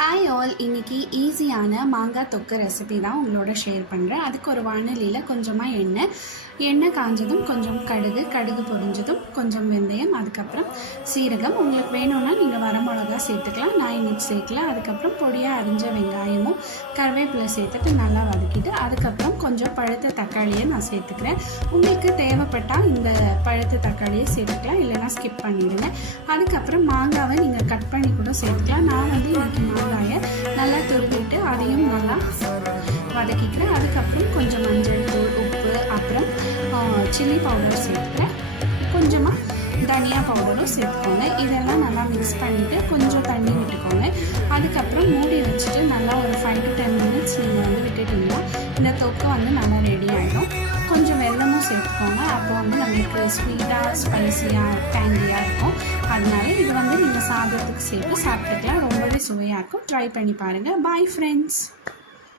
Hi all, இன்றைக்கி ஈஸியான மாங்காய் தொக்கு ரெசிபி தான் உங்களோட ஷேர் பண்ணுறேன். அதுக்கு ஒரு வானலியில் கொஞ்சமாக எண்ணெய் காஞ்சதும் கொஞ்சம் கடுகு பொரிஞ்சதும் கொஞ்சம் வெந்தயம், அதுக்கப்புறம் சீரகம். உங்களுக்கு வேணும்னா நீங்கள் வரமிளகா சேர்த்துக்கலாம், நான் இன்னைக்கு சேர்க்கல. அதுக்கப்புறம் பொடியாக அரிஞ்ச வெங்காயமும் கருவேப்பிலை சேர்த்துட்டு நல்லா வதக்கிட்டு அதுக்கப்புறம் கொஞ்சம் பழுத்த தக்காளியை நான் சேர்த்துக்கிறேன். உங்களுக்கு தேவைப்பட்டால் இந்த பழுத்த தக்காளியை சேர்த்துக்கலாம், இல்லைனா ஸ்கிப் பண்ணிவிடுங்க. அதுக்கப்புறம் மாங்காவை நீங்கள் கட் பண்ணி கூட சேர்த்துக்கலாம். நான் இன்றைக்கி மாங்காயை நல்லா துருவிட்டு அதையும் நல்லா வதக்கிக்கிறேன். அதுக்கப்புறம் கொஞ்சம் மஞ்சள் தூள், உப்பு, அப்புறம் சில்லி பவுடர் சேர்த்துக்கிறேன். கொஞ்சமாக தனியா பவுடரும் சேர்த்துக்கோங்க. இதெல்லாம் நல்லா மிக்ஸ் பண்ணிவிட்டு கொஞ்சம் தண்ணி விட்டுக்கோங்க. அதுக்கப்புறம் மூடி வச்சுட்டு நல்லா ஒரு 5 to 10 minutes நீங்கள் விட்டுட்டிங்கன்னா இந்த தொக்கு நல்லா ரெடி ஆகிடும். கொஞ்சம் வெல்லமும் சேர்த்துக்கோங்க. அப்போ நம்மளுக்கு ஸ்வீட்டாக ஸ்பைஸியாக டேங்கியாக இருக்கும். அதனால இது நீங்கள் சாதத்துக்கு சேர்த்து சாப்பிட்டுக்கலாம். ரொம்பவே சுவையாக இருக்கும். ட்ரை பண்ணி பாருங்கள். Bye friends.